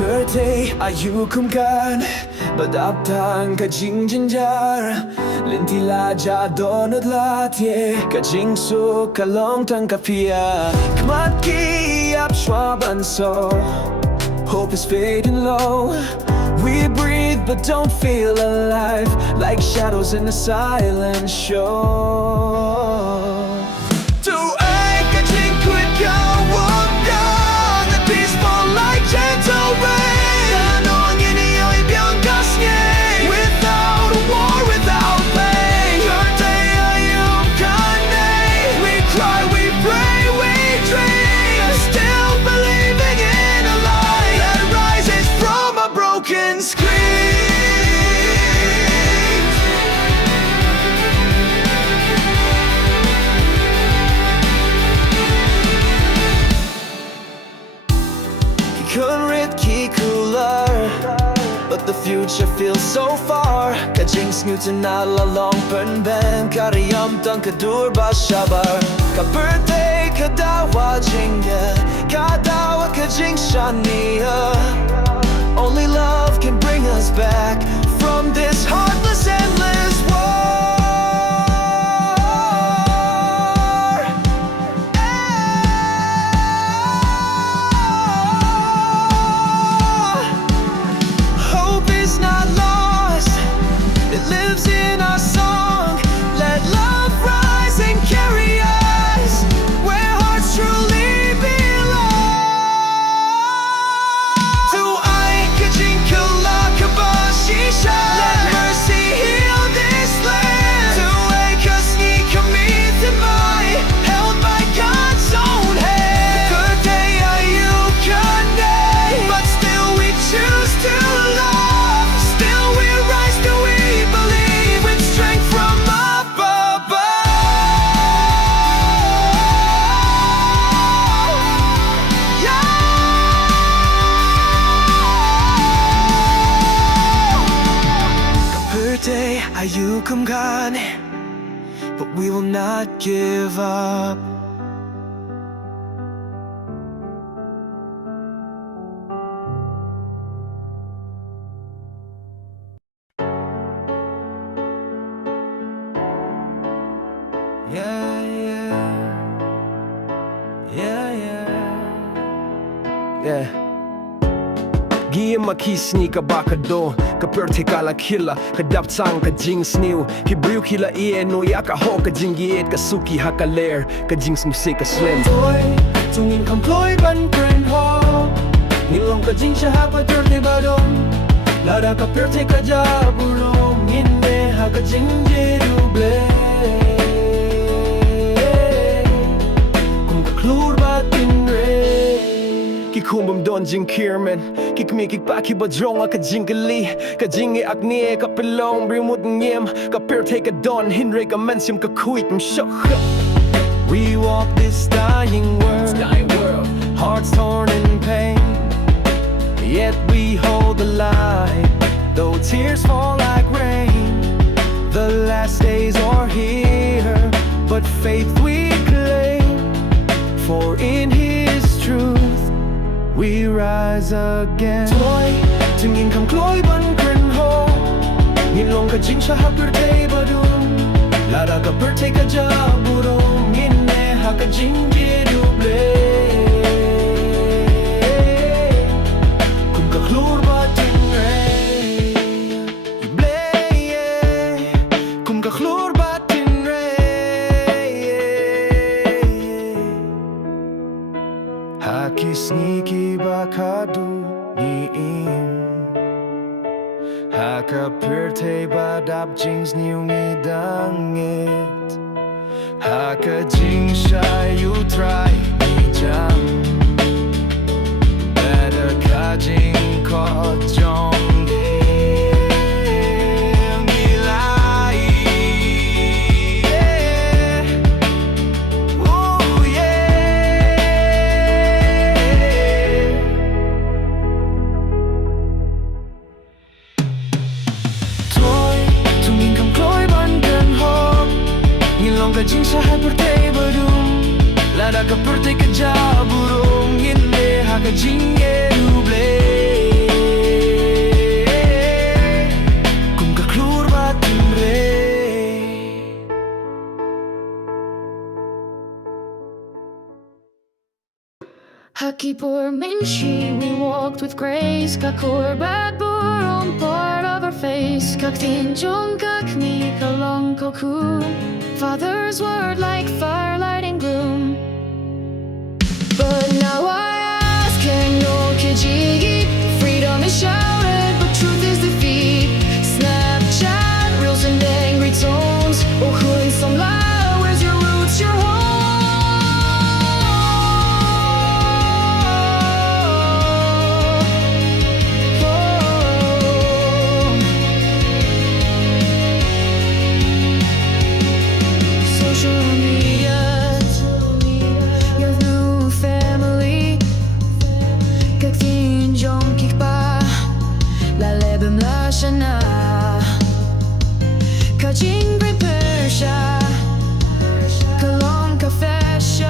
pyrthei ayukumkan badaptan ka jingjinjar lintila ja donut latye ka jingsuk ka long tang kapia kmat ki ap shwaban so hope is fading low. We breathe but don't feel alive, like shadows in a silent shore. Do I get jinkwit go walk down the peaceful like gentle rain? Tanong iniyo'y biyangkas niya without war, without pain. Pyrthei ayukumkan. We cry, we pray, we dream, still believing in a light that rises from a broken screen. Kunrit ki cooler, but the future feels so far. Ka jingsuk tanala long pynpaw kariyam tang kadur bashabar. Ka pyrthei kadawa jinga kadawa ka jingshaniah. Only love can bring us back from this heartless, endless war. Hope is not lost, it lives in our song. Let love rise and carry us where hearts truly belong. To jingylla kabashisha, let mercy heal this land. To kasni kamithimai, held by God's own hand. Pyrthei ayukumkan, but still we choose to love. Still we rise, still we believe with strength from up above. Pyrthei ayukumkan, but we will not give up. Yeah, yeah, yeah, yeah. Giyem makisni ka bakado ka pyrthei kala killa ka daptsang ka jingsniu hibriu kila ieno ya ka ho ka jingieit ka suki hakaler ka jingsmusik ka slim toy tungin kamploi ban kren ho nilong ka jingshaha pa pyrthei badom lara ka pyrthei ka jaburom inne ha ka jingjeruble kum ka klur batinre ki kumbum don jingkirmen kikmi kikpaki badrong ka jingkylla ka jingieit aknie ka pelong brimut ngiem ka pyrthei ka don hynrei ka mensim ka kuit mshok. We walk this dying world, hearts torn in pain, yet we hold the light, though tears fall like rain. The last days are here, but faith we claim, for in His truth we rise again. Toy, tingin kam kloy ban kren ho, nilong ka jingshaha pyrthei badum, lara ka pyrthei ka jaburom, inne ha ka jingjeruble. Kum ka klur batinre, kum ka klur batinre. Hakisni ki bakadu niim, haka pyrthei badap jings niungi dangit, haka jingshayu try jam, better ka jing ko jong. Ka jingshaha pyrthei badum, lara ka pyrthei ka jaburom, inne ha ka jingjeruble. Kakipur Minshi, we walked with grace. Kakur Badbur on part of our face. Kaktin Jung Kakni Kalong Koku. Father's word like firelight in gloom. But now I ask, can no kijigi? Freedom is shouted, but truth is defeat. Snapchat, reels and angry tones. Oh, huling some lie, where's your roots, your home? Social media, your new family. Kaktin jong kikpa, lalebem la shana. Jingbym Persia, Kalong confession.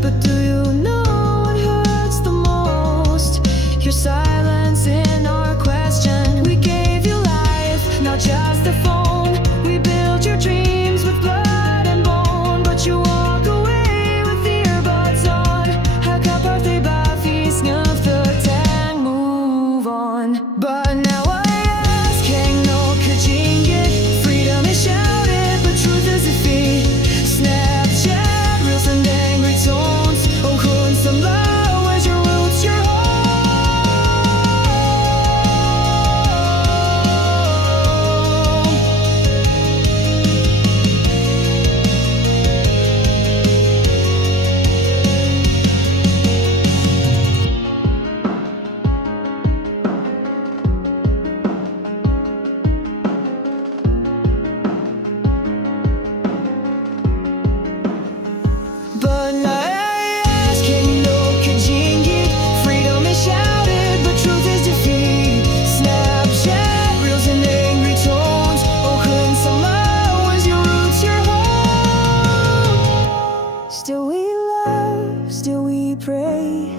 But do you know what hurts the most? Your silence in our question. We gave you life, not just a phone. We built your dreams with blood and bone. But you walk away with earbuds on. Haka pyrthei ba feast ngaf the tang, move on. But now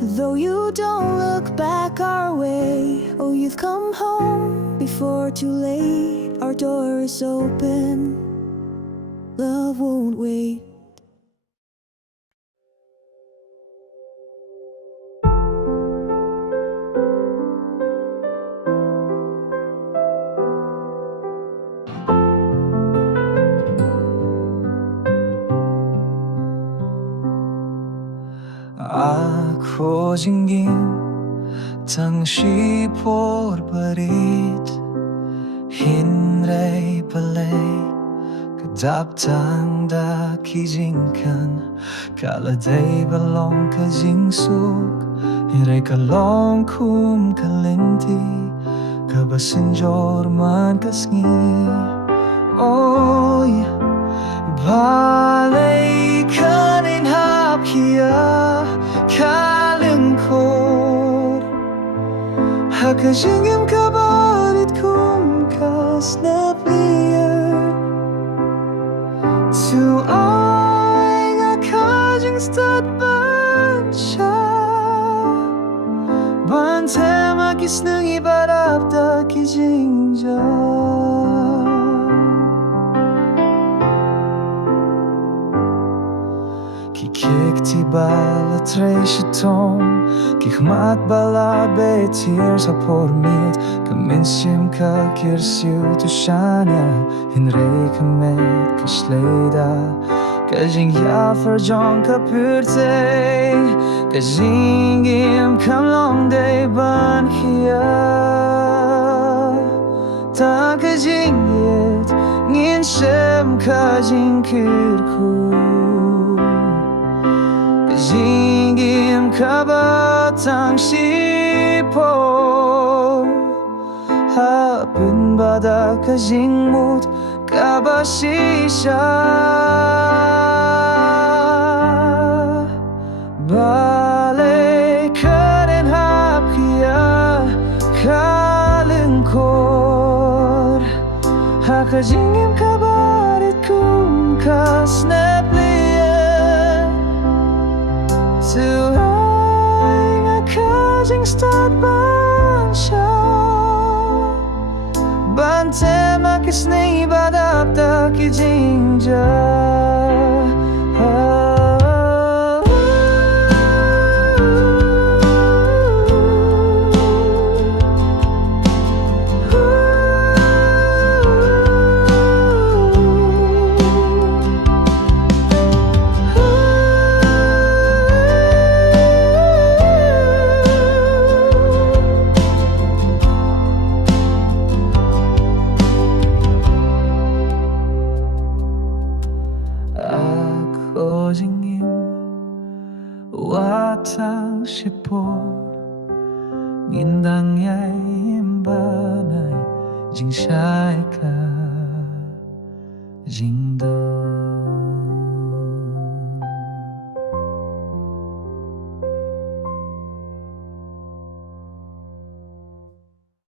though you don't look back our way. Oh, you've come home before too late. Our door is open, love won't wait. Ako jinggym tangshi porbarit hynrei palay kadaptang da kijingkan kaladay balong ka jingsuk hynrei kalong kum kalinti kabasinjor man kasngi oy balay kanin hapkia kalungkod haka jinggym kabarit kum kasnaplier tu ay nga kajing stad bansha bantema kisnang ibarap da kijingja Kikti bala treshitong Kikmat bala betir sa pormit Kaminsim ka kirsiu tu shania Hynrei kamet kasleda Kajingya farjong ka pyrthei Kajingim kamlong day bankia Ta kajingieit Nginsem kajingkirku Jinggym kabatang sipo Hapun bada kajingmut kabasisya Balay karen hapkia kalungkod Haka jinggym kabarit kum kasnapli Tu ay nga kajing stad bansha Bantema kisnay badap da kijingja por Ngindang yay imbanay Jingshai ka Jingdu